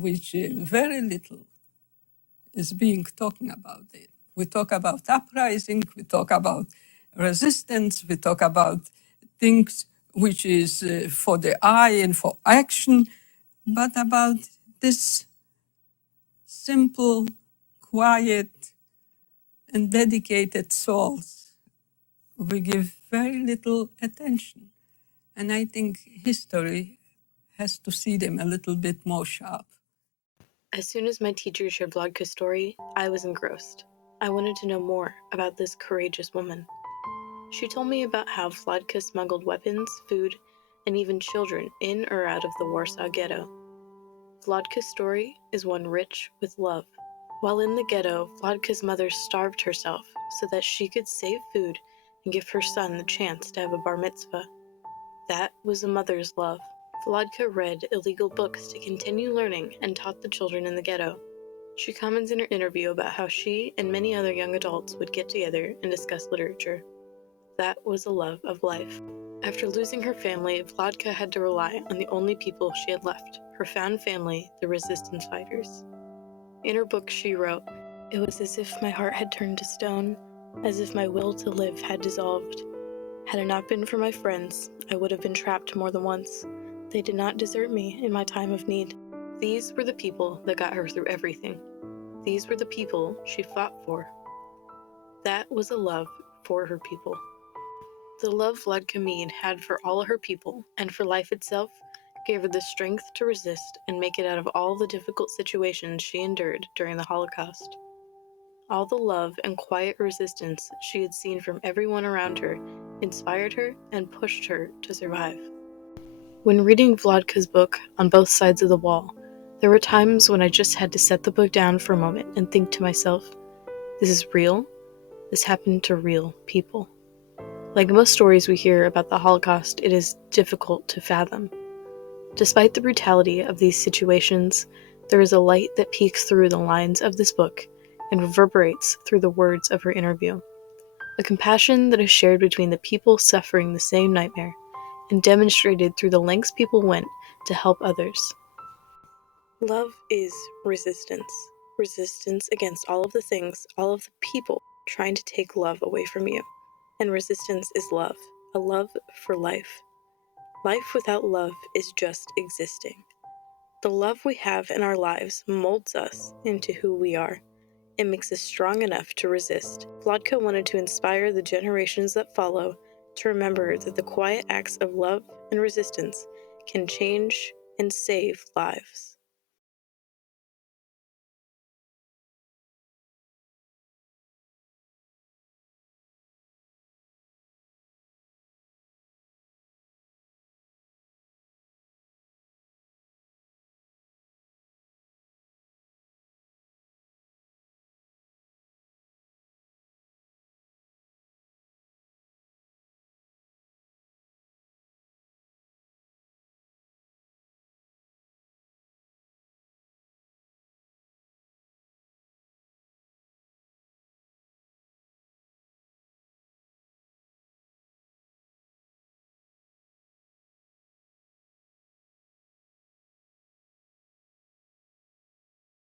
which very little is being talking about it. We talk about uprising, we talk about resistance, we talk about things which is for the eye and for action, but about this simple, quiet, and dedicated souls, we give very little attention. And I think history has to see them a little bit more sharp. As soon as my teacher shared Vlodka's story, I was engrossed. I wanted to know more about this courageous woman. She told me about how Vlodka smuggled weapons, food, and even children in or out of the Warsaw Ghetto. Vlodka's story is one rich with love. While in the ghetto, Vlodka's mother starved herself so that she could save food and give her son the chance to have a bar mitzvah. That was a mother's love. Vlodka read illegal books to continue learning and taught the children in the ghetto. She comments in her interview about how she and many other young adults would get together and discuss literature. That was a love of life. After losing her family, Vlodka had to rely on the only people she had left, her found family, the resistance fighters. In her book, she wrote, "It was as if my heart had turned to stone, as if my will to live had dissolved. Had it not been for my friends, I would have been trapped more than once. They did not desert me in my time of need." These were the people that got her through everything. These were the people she fought for. That was a love for her people. The love Vlodka Mead had for all her people and for life itself gave her the strength to resist and make it out of all the difficult situations she endured during the Holocaust. All the love and quiet resistance she had seen from everyone around her inspired her and pushed her to survive. When reading Vlodka's book, On Both Sides of the Wall, there were times when I just had to set the book down for a moment and think to myself, this is real. This happened to real people. Like most stories we hear about the Holocaust, it is difficult to fathom. Despite the brutality of these situations, there is a light that peeks through the lines of this book and reverberates through the words of her interview. A compassion that is shared between the people suffering the same nightmare and demonstrated through the lengths people went to help others. Love is resistance. Resistance against all of the things, all of the people trying to take love away from you. And resistance is love, a love for life. Life without love is just existing. The love we have in our lives molds us into who we are. It makes us strong enough to resist. Vlodka wanted to inspire the generations that follow to remember that the quiet acts of love and resistance can change and save lives.